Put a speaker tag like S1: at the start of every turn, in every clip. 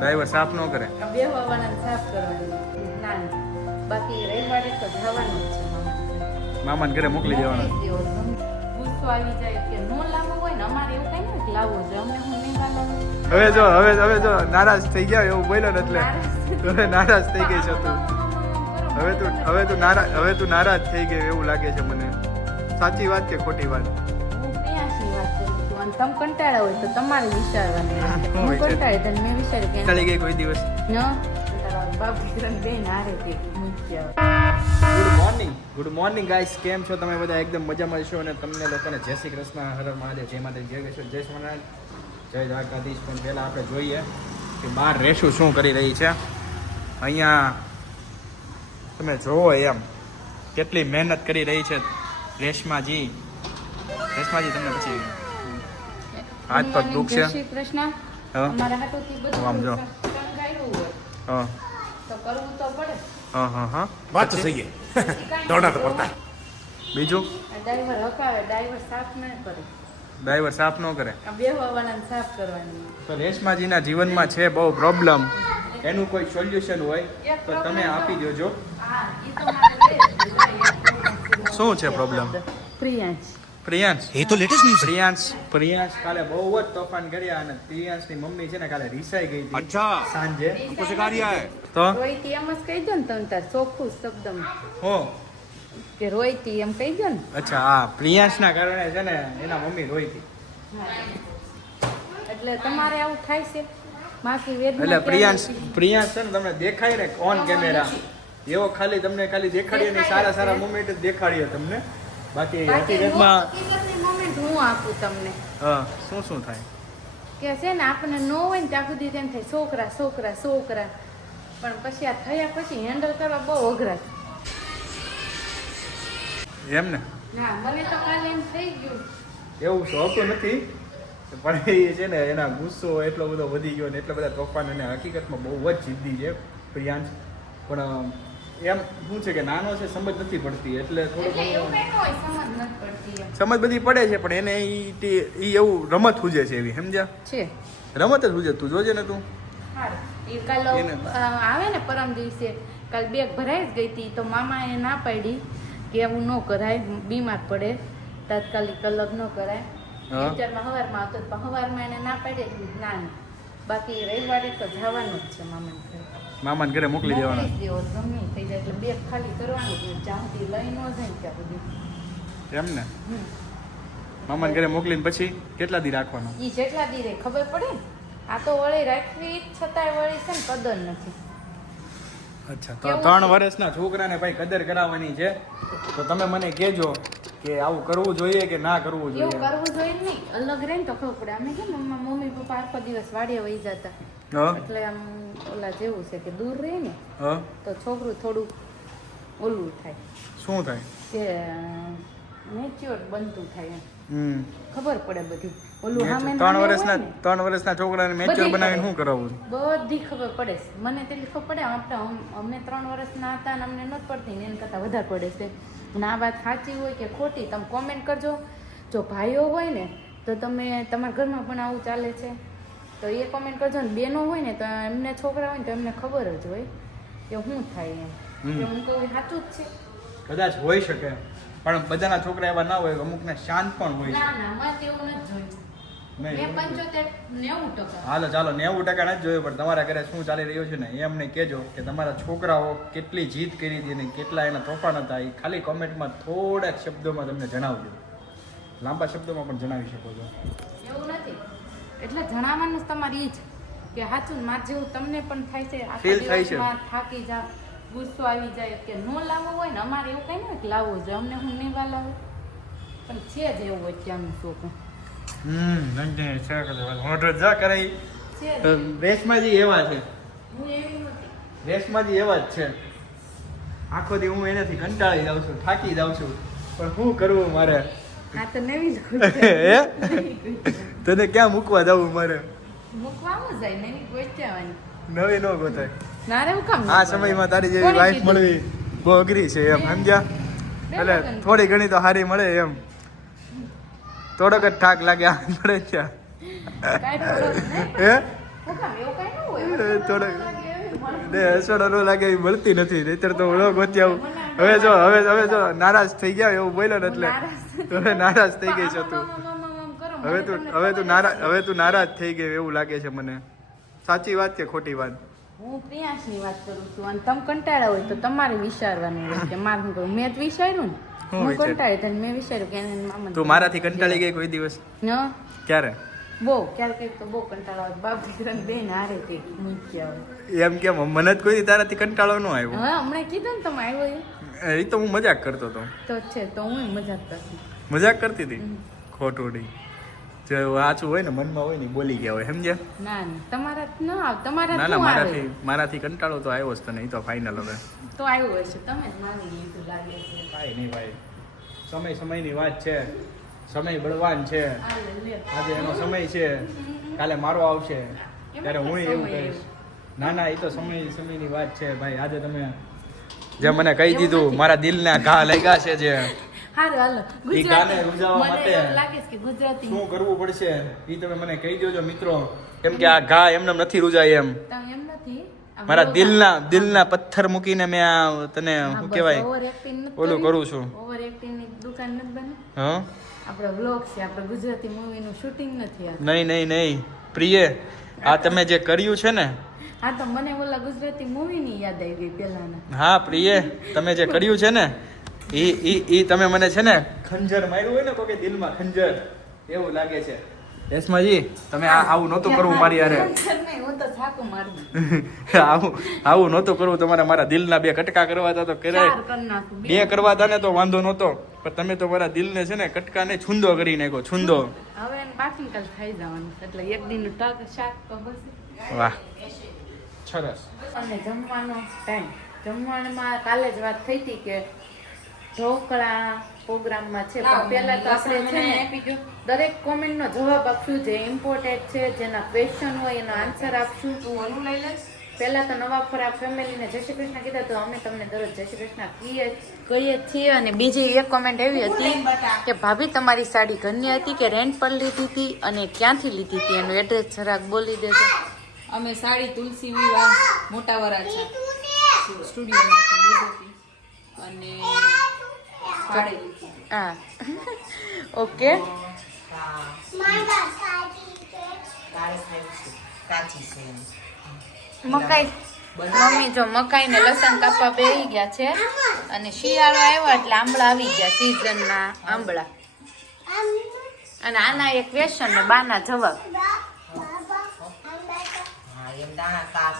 S1: Driver સાફ ન કરે
S2: બે વાવાના સાફ કરવાની ના ના. બાકી રવિવારે તો જવાનું છે મામા
S1: મામાને ઘરે મોકલી દેવાના.
S2: ગુસ્સો આવી જાય કે નો લાવવો હોય ને અમારે એવું કઈ નથી લાવવો જોઈએ અમને હું નહીં લાવું
S1: હવે જો હવે હવે જો નારાજ થઈ ગયા એવું બોલ્યો ને એટલે હવે નારાજ થઈ ગઈ છે તું હવે તું હવે તું નારાજ હવે તું નારાજ થઈ ગઈ એવું લાગે છે મને સાચી વાત કે ખોટી વાત
S2: અને તમે કંટાળા હોય તો તમારે વિચારવાનું
S1: હું
S2: કંટાળી તો મેં વિચાર્યું કે
S1: કંટાળી ગઈ કોઈ દિવસ.
S2: ન બાપ દીકરાને બેન હારે કે
S1: good morning good morning guys કેમ છો? તમે બધા એકદમ મજામાં છો અને તમને લોકોને જય શ્રી કૃષ્ણ હર મહાદેવ જય માતા જય કૃષ્ણ જય સ્વામિનારાયણ જય દ્વારકાધીશ. પણ પહેલાં આપણે જોઈએ કે બહાર રેશું શું કરી રહી છે. અહીંયા તમે જોવો એમ કેટલી મહેનત કરી રહી છે રેશમાજી. રેશમાજી તમને પછી હાથ પગ દુખશે?
S2: શ્રી કૃષ્ણ. અમારા હાથોથી બધું
S1: આમ જો. હા.
S2: તો
S3: થઈ
S2: ગઈ
S3: દોડા તો
S1: બીજું?
S2: ડ્રાઈવર સાફ ન કરે.
S1: તો રેશમાજીના જીવનમાં છે બહુ પ્રોબ્લેમ એનું કોઈ સોલ્યુશન હોય તો તમે આપી દેજો. શું છે પ્રોબ્લેમ
S2: પ્રિયાંશ.
S1: પ્રિયાંશ.
S3: એ તો લેટેસ્ટ ન્યૂઝ
S1: પ્રિયાંશ પ્રિયાંશ કાલે બહુ જ તોફાન કર્યા અને પ્રિયાંશની મમ્મી છે ને કાલે રીસાઈ ગઈ હતી.
S3: અચ્છા.
S1: સાંજે.
S3: ઉनको સિખા
S1: તો?
S2: રોઈતી એમ જ કહી દો ને તમે તાર ચોખ્ખું શબ્દમાં.
S1: હો.
S2: કે રોઈતી એમ કહી દો ને
S1: અચ્છા હા પ્રિયાંશ ના કારણે છે ને એના મમ્મી રોઈતી
S2: એટલે તમારે આવું થાય છે? માકી વેદના
S1: એટલે પ્રિયાંશ પ્રિયાંશ છે ને તમને દેખાય ને ઓન કેમેરા. એવો ખાલી તમને ખાલી દેખાડીએ ને સારા સારા મુમેન્ટ દેખાડીએ તમને. બાકી હકીકતમાં
S2: હકીકતની moment હું આપું તમને.
S1: હા શું શું થાય?
S2: કે છે ને આપણને ન હોય ને ત્યાં સુધી તેમ થાય છોકરા છોકરા છોકરા. પણ પછી આ થયા પછી હેન્ડલ કરવા બહુ અઘરા
S1: એમ ને?
S2: ના મને તો કાલે એમ થઈ ગયું.
S1: એવું હોતું નથી. પણ એ છે ને એના ગુસ્સો એટલો બધો વધી ગયો ને એટલા બધા તોફાન અને હકીકતમાં બહુ જ જિદ્દી છે પ્રિયાંશ. પણ એમ શું છે કે નાનો છે સમજ નથી પડતી એટલે થોડું
S2: સમજ
S1: બધી પડે છે પણ એને ઈ ઈ એવું રમત હુજે છે એવી સમજ્યા?
S2: છે.
S1: રમત જ હુજે તું જોજે ને તું.
S2: એ કાલ આવે ને પરમ દિવસે કાલ બેગ ભરાઈ જ ગઈ હતી તો મામા એને ના પાડી કે એવું ન કરાય બીમાર પડે તાત્કાલિક અલગ ન કરાય. વિચારમાં હવારમાં આવતો હવારમાં એને ના પાડી ના બાકી રવિવારે તો જવાનું જ છે મામાને ઘરે.
S1: મામાને ઘરે મોકલી દેવાના.
S2: દિવસ ગમે થઈ જાય એટલે બેગ ખાલી કરવાનું સુધી લઈ ન જાય ત્યાં સુધી.
S1: એમ ને. મામાને ઘરે મોકલીને પછી કેટલા દી રાખવાનો?
S2: ઈ જેટલા દી રે ખબર પડે આ તો વળી રાખવી છતાંય વળી છે ને કદર નથી.
S1: અચ્છા તો ત્રણ વર્ષના છોકરાને ભાઈ કદર કરાવવાની છે. તો તમે મને કહેજો કે આવું કરવું જોઈએ કે ના કરવું
S2: એવું કરવું જોઈએ નહીં. અલગ રહીને તો ખબર પડે. અમે કેમ મમ્મા મમ્મી પપ્પા આખો દિવસ વાડીએ વહી જતા. એટલે આમ ઓલા જેવું છે કે દૂર રહે ને તો છોકરું થોડું ઓલું થાય.
S1: શું થાય?
S2: કે મેચ્યોર બનતું થાય એમ.
S1: હમ.
S2: ખબર પડે બધી. ઓલું હામે
S1: ત્રણ વર્ષના ત્રણ વર્ષના છોકરાને મેચ્યોર બનાવીને શું કરાવવું?
S2: બધી ખબર પડે. મને તેટલી ખબર પડે આપણે અમ- અમને ત્રણ વર્ષના હતા અને અમને નથી પડતી ને એના કરતાં વધારે પડે છે. આ વાત સાચી હોય કે ખોટી તમે કોમેન્ટ કરજો. જો ભાઈઓ હોય ને તો તમે તમારા ઘરમાં પણ આવું ચાલે છે. તો એ કોમેન્ટ કરજો ને બેનો હોય ને તો એમને છોકરા હોય ને તો એમને ખબર જ હોય કે શું થાય એમ. કે હું કહું સાચું જ છે.
S1: કદાચ હોઈ શકે પણ બધાના છોકરા એવા ના હોય અમુકને શાંત પણ હોય
S2: ના ના મેં તેવું નથી જોયું
S1: હાલો ચાલો નેવું ટકા નથી જોયું પણ તમારા ઘરે શું ચાલી રહ્યું છે ને એમને કહેજો કે તમારા છોકરાઓ કેટલી જીત કરી હતી ને કેટલા એના તોફાન હતા એ ખાલી કોમેન્ટમાં થોડાક શબ્દોમાં તમને જણાવજો. લાંબા શબ્દોમાં પણ જણાવી શકો છો.
S2: એવું નથી. એટલે જણાવવાનું તમારી ઈ જ કે સાચું માર જેવું તમને પણ થાય છે
S1: ફીલ થાય છે.
S2: થાકી જા ગુસ્સો આવી જાય કે ન લાવવો હોય ને અમારે એવું કઈ કે લાવવો જોઈએ અમને હું નહીં લાવું પણ છે જ એવું અત્યારનું છોકરું
S1: હમ મોઢું જા કરે ઈ.
S2: છે
S1: રેશમાજી એવા છે. રેશમાજી એવા જ છે. આખો દી હું એનાથી કંટાળી જાઉં છું થાકી જાઉં છું. પણ શું કરવું મારે?
S2: જ
S1: તને ક્યાં મૂકવા જવું મારે?
S2: નવી
S1: નો ગોતાય. આ સમયમાં તારી જેવી વાઈફ મળવી બહુ અઘરી છે એમ સમજ્યા? એટલે થોડી ઘણી તો હારી મળે એમ. થોડોક જ થાક લાગે આ
S2: થોડોક નહીં.
S1: હે?
S2: હું
S1: થોડોક. ને હસવાનો ન લાગે એવી મળતી નથી. નહીતર તો આવું હવે જો હવે હવે જો નારાજ થઈ ગયા એવું બોલ્યો ને એટલે. હવે નારાજ થઈ ગઈ છે તું. હવે તું હવે તું નારાજ હવે તું નારાજ થઈ ગઈ એવું લાગે છે મને. સાચી વાત કે ખોટી વાત?
S2: હું પ્રિયાંશની વાત કરું છું અને તમે કંટાળ્યા હોય તો તમારે વિચારવાનું હોય કે મારે શું કરવું મેં વિચાર્યું ને.
S1: હું
S2: કંટાળી તને મેં વિચાર્યું કે એને મામા
S1: તું મારાથી કંટાળી ગઈ કોઈ દિવસ?
S2: ન
S1: ક્યારે?
S2: બહુ. ક્યારેક કંઈક તો બહુ કંટાળો આવે. બાપ દીકરાને બેન હારે કે મૂક્યા હોય.
S1: એમ કેમ? મને જ કોઈ તારાથી કંટાળો ન આવ્યો.
S2: હા? હમણાં કીધું ને તમે આવ્યો એ
S1: તો હું મજાક કરતો હતો.
S2: તો છે તો હું મજાક કરતી.
S1: મજાક કરતી હતી? ખોટું જે વાંચું હોય ને મનમાં હોય ને બોલી ગયા હોય સમજે
S2: ના ના તમારા ન તમારા
S1: ના ના મારાથી મારાથી કંટાળો તો આવ્યો જ તને એ તો ફાઇનલ હવે.
S2: તો આવ્યો હશે તમે જ માની લીધું લાગે છે.
S1: કાંઈ નહીં ભાઈ સમય સમયની વાત છે સમય બળવાન છે. આજે એનો સમય છે કાલે મારો આવશે ત્યારે હું એવું કહીશ. ના ના એ તો સમય સમયની વાત છે ભાઈ આજે તમે જે મને કહી દીધું મારા દિલના ઘા લાગ્યા છે જે.
S2: હારું હાલો.
S1: ગુજરાતી.
S2: મને
S1: માટે
S2: લાગે છે કે ગુજરાતી.
S1: શું કરવું પડશે એ તમે મને કહી દેજો મિત્રો. કેમ કે આ ઘા એમને નથી રૂજાય એમ.
S2: એમ નથી.
S1: મારા દિલના દિલના પથ્થર મૂકીને મેં આ તને શું કહેવાય? ઓલું કરું છું.
S2: Overacting ની દુકાન નથી બની.
S1: હા?
S2: આપણો વ્લોગ છે આપણો ગુજરાતી મૂવી નું શૂટિંગ નથી આ
S1: નહીં નહીં નહીં. પ્રિય આ તમે જે કર્યું છે ને
S2: હા તો મને ઓલા ગુજરાતી મૂવી ની યાદ આવી ગઈ પેલાના
S1: હા પ્રિય તમે જે કર્યું છે ને ઈ ઈ ઈ તમે મને છે ને ખંજર માર્યું હોય ને કોઈ દિલમાં ખંજર એવું લાગે છે. રેશમાજી તમે આ આવું નહોતું કરવું મારી અરે
S2: નહીં હું તો છાપું મારું.
S1: આવું આવું નહોતું કરવું તમારે મારા દિલના બે કટકા કરવા હતા તો કરાય.
S2: નાખું બે.
S1: કરવા હતા ને તો વાંધો નહોતો. પણ તમે તો મારા દિલને છે ને કટકાને છુંદો કરી નાખ્યો છુંદો.
S2: હવે બાકી કાલ ખાઈ જવાનું એટલે એક દિન ટક શાક તો બસ
S1: વાહ. સરસ.
S2: અને જમવાનો ટાઈમ જમવામાં કાલે જ વાત થઈ હતી કે ઢોકળા પ્રોગ્રામમાં છે પણ પહેલા તો આપણે છે ને દરેક કોમેન્ટનો જવાબ આપશું જે ઇમ્પોર્ટેન્ટ છે જેના ક્વેશ્ચન હોય એનો આન્સર આપશું. પહેલા તો નવા ફરાક ફેમિલીને જય શ્રી કૃષ્ણ કીધા તો અમે તમને દરરોજ જય શ્રી કૃષ્ણ કહીએ કહીએ છીએ. અને બીજી એક કોમેન્ટ એવી હતી કે ભાભી તમારી સાડી ઘરની હતી કે રેન્ટ પર લીધી હતી અને ક્યાંથી લીધી હતી? એનું એડ્રેસ જરાક બોલી દેજો.
S4: અમે સાડી તુલસી વિવાહ મોટા વરાછા સ્ટુડિયોમાંથી લીધી હતી. અને.
S2: હા. ઓકે. મકાઈ. મમ્મી જો મકાઈ ને લસણ કાપવા બેસી ગયા છે અને શિયાળો આવ્યો એટલે આંબળા આવી ગયા સીઝનના આંબળા. અને આના એક ક્વેશ્ચન ને બાના જવાબ.
S5: હા એમ દાણા કાપ.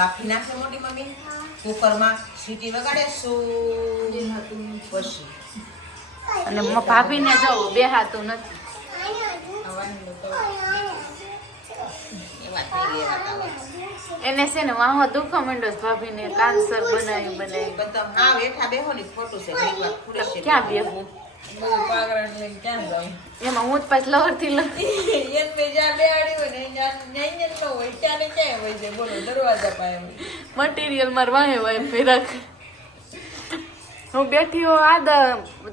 S5: બાફી નાખે મોટી મમ્મી. કુકરમાં સીટી વગાડે શું પછી.
S2: અને ભાભીને જવું નથી.
S5: થઈ ગયા હતા.
S2: એને છે ને વાહો દુખો મંડો ભાભીને કાનસર બનાવી બનાવી
S5: ના બેઠા બેહો ને ખોટું છે
S2: ક્યાં બેહવું એમાં હું જ પાછી લવરથી લવ
S4: એને મેં જ્યાં બેહાડી હોય ને ત્યાં ન્યાય ન્યાય ન હોય ત્યાં ને ક્યાંય હોય છે બોલો દરવાજા પાસે
S2: મટીરિયલ માર વાહે વાય ફેરક હું બેઠી હો આ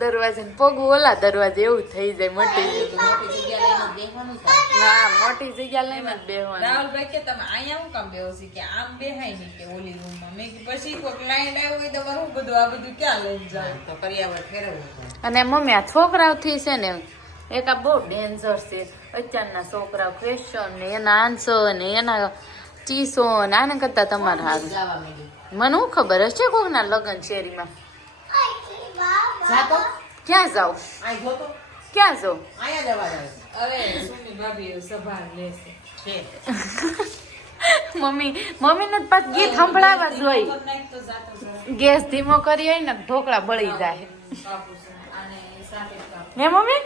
S2: દરવાજે ને પગું ઓલા દરવાજે એવું થઈ જાય
S5: મોટી જગ્યા લઈને બેહવાનું
S2: ના મોટી જગ્યા લઈને જ બેહવાનું.
S4: રાહુલભાઈ કે તમે અહીંયા હું કામ બેહો છો? કે આમ બેહાય નહીં કે ઓલી રૂમમાં. મેં કે પછી કોઈ ક્લાયન્ટ આવ્યો હોય તમારે હું બધું આ બધું ક્યાં લઈને જાવ
S5: તો પર્યાવરણ ફેરવવું
S2: અને મમ્મી આ છોકરાઓથી છે ને એક આ બહુ ડેન્જર છે. અત્યારના છોકરા ક્વેશ્ચન ને એના આન્સર ને એના ચીસો ને આને કરતા તમારે
S5: ગાવા
S2: મને શું ખબર હશે કોકના લગ્ન શેરીમાં?
S5: જાતો?
S2: ક્યાં જાવ?
S5: આય જોતો
S2: ક્યાં જાવ?
S5: આયા જવા જાય
S4: અરે સુમી ભાભી સભા લેશે
S5: મમ્મી
S2: મમ્મી મમ્મીને જ પાછું ગીત સંભળાવવા જોઈ
S4: તો.
S2: ગેસ ધીમો કરી હોય ને ઢોકળા બળી જાય.
S4: જ.
S2: હે મમ્મી?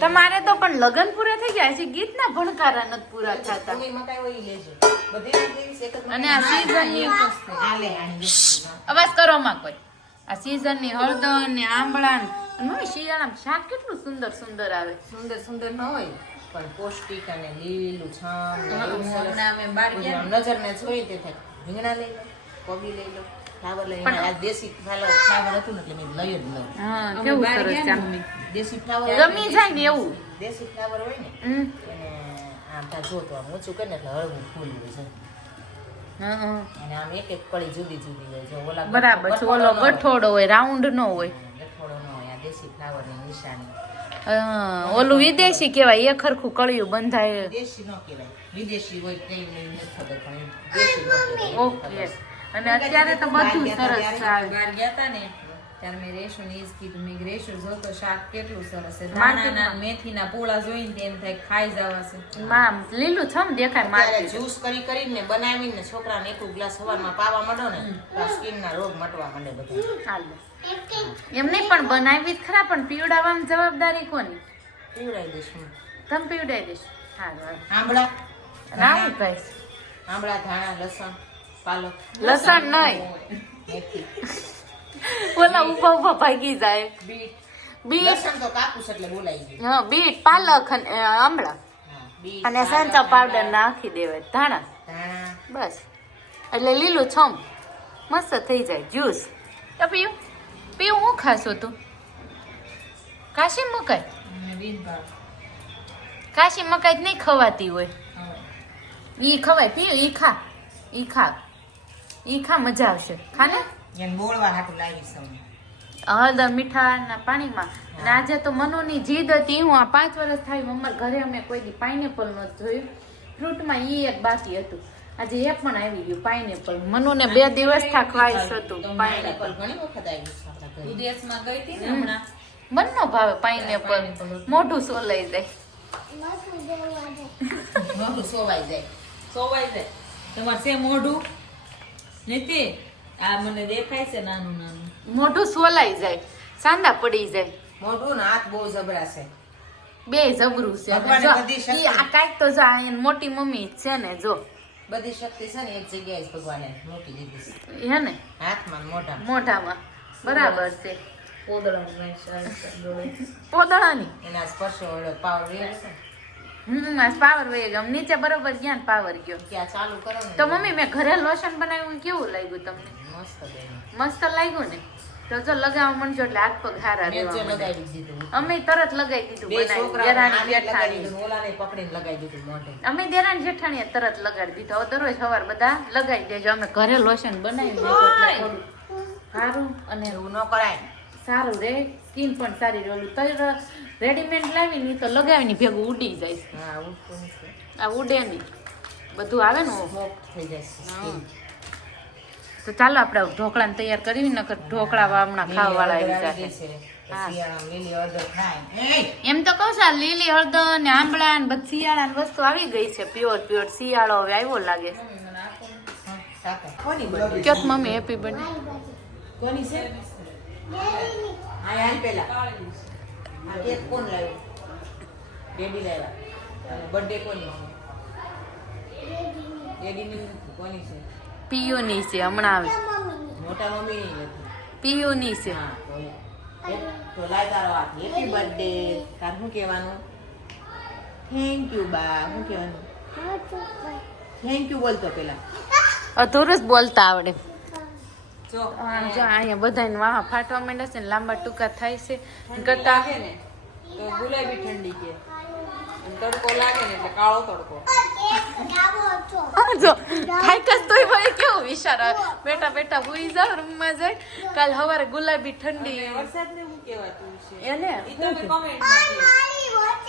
S2: તમારે તો પણ લગ્ન પૂરા થઈ ગયા છે ગીતના ભણકારા નથી પૂરા થતા.
S5: જ
S2: અને આ
S5: સીઝન
S2: અવાજ કરો માં કોઈ. આ સીઝનની હળદર ને આંબળા ને શિયાળામાં શાક કેટલું સુંદર સુંદર આવે.
S5: સુંદર સુંદર ન હોય પણ પૌષ્ટિક અને લીલું છામ ને આમ નજરને જોઈ તે થાય રીંગણા લઈ લો કોબી લઈ લો ફ્લાવર લઈ લો. આ દેશી ફ્લાવર હતું ને એટલે મેં લઈ જ લઉં
S2: હા કેવું સરસ છે
S5: દેશી ફ્લાવર
S2: ગમી જાય ને એવું.
S5: દેશી ફ્લાવર હોય ને. આમ તા જો તો આમ ઊંચું કરીને એટલે હળવું ફૂલ હોય છે. અને આમ એક એક કળી જુદી જુદી હોય. જો ઓલા
S2: બરાબર છે ઓલો
S5: ન.
S2: ગઠોડો હોય રાઉન્ડ નો હોય.
S5: ગઠોડો ન હોય. આ દેશી ફ્લાવરની નિશાની.
S2: હં, ઓલું વિદેશી કહેવાય એ ખરખું કળિયું બંધાય.
S5: દેશી નો કહેવાય. વિદેશી હોય નહીં નથી પણ દેશી
S2: ઓકે. અને અત્યારે તો બધું સરસ
S4: બહાર ગયા હતા ને ત્યારે મેં રેશુ ને એ જ કીધું મેં રેશુ જો તો શાક કેટલું સરસ છે. દાણાના મેથીના પોળા જોઈને તેમ એમ થાય ખાઈ જવાશે.
S2: માં લીલું છમ દેખાય મારે.
S5: જ્યુસ કરી કરીને બનાવીને છોકરાને એક ગ્લાસ સવારમાં પાવા માંડો ને સ્કીન સ્કિનના રોગ મટવા માંડે બધા.
S2: હાલો. એમ નહીં પણ બનાવી ખરા પણ પીવડાવવાની જવાબદારી કોની?
S5: પીવડાવી દઈશું
S2: તમે પીવડાવી દઈશ. હારું
S5: આંબળા.
S2: રામ કહીશ
S5: આંબળા ધાણા લસણ પાલક.
S2: લસણ નહીં. ઓલા ઊભા ઊભા ભાગી જાય.
S5: બીટ.
S2: બીટ.
S5: લસણ તો કાપુસ એટલે બોલાઈ ગયું
S2: હા બીટ પાલક અને આમળા. અને સાંચા પાવડર નાખી દેવાય ધાણા. બસ. એટલે લીલું છમ. મસ્ત થઈ જાય જ્યુસ. તો પીવું. પીવું હું ખાશો તું? કાશી મકાઈ? કાશી મકાઈ જ નહીં ખવાતી હોય. ઈ ખવાય પીવું ઈ ખા. ઈ ખા. ઈ ખા મજા આવશે. ખા ને
S5: એને બોળવા હાટું લાવી સૌ
S2: હળદર મીઠાના પાણીમાં. અને આજે તો મનુની જીદ હતી હું આ પાંચ વર્ષ થાય અમારા ઘરે અમે કોઈ દી પાઇનેપલ ન જોયું. ફ્રૂટમાં એ એક બાકી હતું. આજે એ પણ આવી ગયું પાઇનેપલ મનુને બે દિવસ થા ખ્વાઈશ હતું પાઇનેપલ
S5: પાઇનેપલ ઘણી વખત આવી છે
S4: વિદેશમાં ગઈ હતી ને હમણાં?
S2: મનનો ભાવે પાઇનેપલ મોઢું સોલાઈ જાય.
S5: મોઢું સોવાઈ જાય.
S4: સોવાઈ જાય. તમારે છે મોઢું? નથી આ મને દેખાય છે નાનું નાનું.
S2: મોઢું સોલાઈ જાય સાંદા પડી જાય.
S5: મોઢું ને હાથ બહુ જબરા છે.
S2: બે જબરું છે. જો, આ કાંઈક તો જો આ મોટી મમ્મી જ છે ને જો.
S5: બધી શક્તિ છે ને એક જગ્યાએ ભગવાને મોટી દીધી છે.
S2: હે ને?
S5: હાથમાં મોઢા મોઢામાં.
S2: મોઢામાં. બરાબર છે.
S4: પોદળાનું
S2: પોદળાની.
S5: એના સ્પર્શો પાવર છે
S2: હમ આ પાવર વહી ગયો. નીચે બરોબર ગયા ને પાવર ગયો.
S5: ક્યાં? ચાલુ કરો
S2: તો મમ્મી મેં ઘરે લોશન બનાવ્યું કેવું લાગ્યું તમને?
S5: મસ્ત
S2: મસ્ત લાગ્યું ને? તો જો લગાવવા માંડજો એટલે હાથ પગ હારા રહેવા.
S5: લગાવી
S2: અમે તરત લગાવી દીધું દેરાણી જેઠાણી.
S5: ઓલાને પકડીને લગાવી દીધું મોઢે.
S2: અમે દેરાણી જેઠાણીએ તરત લગાડી દીધો. હવે દરરોજ સવાર બધા લગાવી દેજો. અમે ઘરે લોશન બનાવી દીધું સારું અને
S5: રૂ ન કરાય.
S2: સારું રે. સ્કીન પણ સારી રહે ઓલું તર રેડીમેડ લાવીને ઈ તો લગાવીને ભેગું ઉડી જાય. આ ઉડે નહીં. બધું આવે ને
S5: થઈ જાય
S2: તો ચાલો આપણે ઢોકળાને તૈયાર કરવી નકર ઢોકળા હમણાં ખાવા વાળા આવી જાય! એમ તો કહું છું આ લીલી હળદર ને આંબળા ને બધી શિયાળાની વસ્તુ આવી ગઈ છે. પ્યોર પ્યોર શિયાળો હવે આવ્યો લાગે. છે મમ્મી હેપી બર્થડે
S5: કોની છે? આ પેલા આ કેક કોણ લાવ્યું? ડેડી લાવ્યા. બર્થડે કોની? ડેડીની કોની છે?
S2: પીયુની છે હમણાં આવે.
S5: મોટા મમ્મીની નથી
S2: પીયુની છે.
S5: હા તો તો લાય તારો હાથ. હેપી બર્થડે તાર શું કહેવાનું? થેન્ક યુ બા. શું કહેવાનું? થેન્ક યુ બોલતો પેલા.
S2: અધૂરું જ બોલતા આવડે.
S4: જો
S2: અહીંયા બધાને વાહ ફાટવા માંડે છે ને લાંબા ટૂંકા થાય છે. કરતા
S4: લાગે ને તો ગુલાબી ઠંડી કે. અને તડકો લાગે ને એટલે કાળો તડકો.
S2: જો ખાઈક તોય ભાઈ કેવું વિચાર આવે. બેટા બેટા હુઈ જાવ રૂમમાં જાય કાલ સવારે ગુલાબી ઠંડી.
S4: વરસાદ ને શું કહેવાતું છે?
S2: એને?
S4: ઈ તમે કોમેન્ટ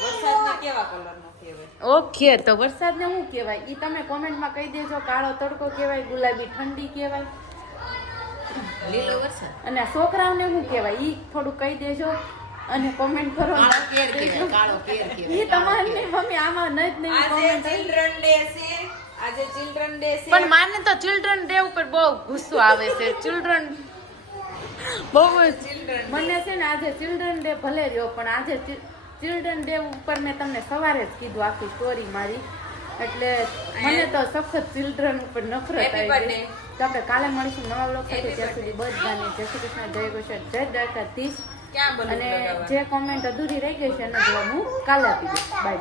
S4: વરસાદ ને કેવા કલર
S2: ઓકે તો વરસાદને શું કહેવાય? ઈ તમે કોમેન્ટમાં કહી દેજો કાળો તડકો કહેવાય ગુલાબી ઠંડી કહેવાય.
S5: લીલો વરસાદ.
S2: અને છોકરાઓને શું કહેવાય? ઈ થોડું કહી દેજો અને કોમેન્ટ કરો.
S5: કાળો કેર કહેવાય કાળો કેર કહેવાય
S2: ઈ તમારી મમ્મી આમાં નહીં જ નહીં
S4: આજે ચિલ્ડ્રન ડે છે આજે ચિલ્ડ્રન ડે છે.
S2: પણ માને તો ચિલ્ડ્રન ડે ઉપર બહુ ગુસ્સો આવે છે. ચિલ્ડ્રન બહુ ચિલ્ડ્રન મને છે ને આજે ચિલ્ડ્રન ડે ભલે રહ્યો પણ આજે ચિલ્ડ્રન ડે ઉપર મેં તમને સવારે જ કીધું આખી સ્ટોરી મારી. એટલે મને તો સખત ચિલ્ડ્રન ઉપર નફરત આવી ગઈ. તો આપણે કાલે મળીશું નવા બ્લોગ સાથે. ત્યાં સુધી બધાને જય શ્રી કૃષ્ણ જય કૃષ્ણ જય દ્વારકાધીશ. અને જે કોમેન્ટ અધૂરી રહી ગઈ છે એને જવાબ હું કાલે આપી દઈશ. બાય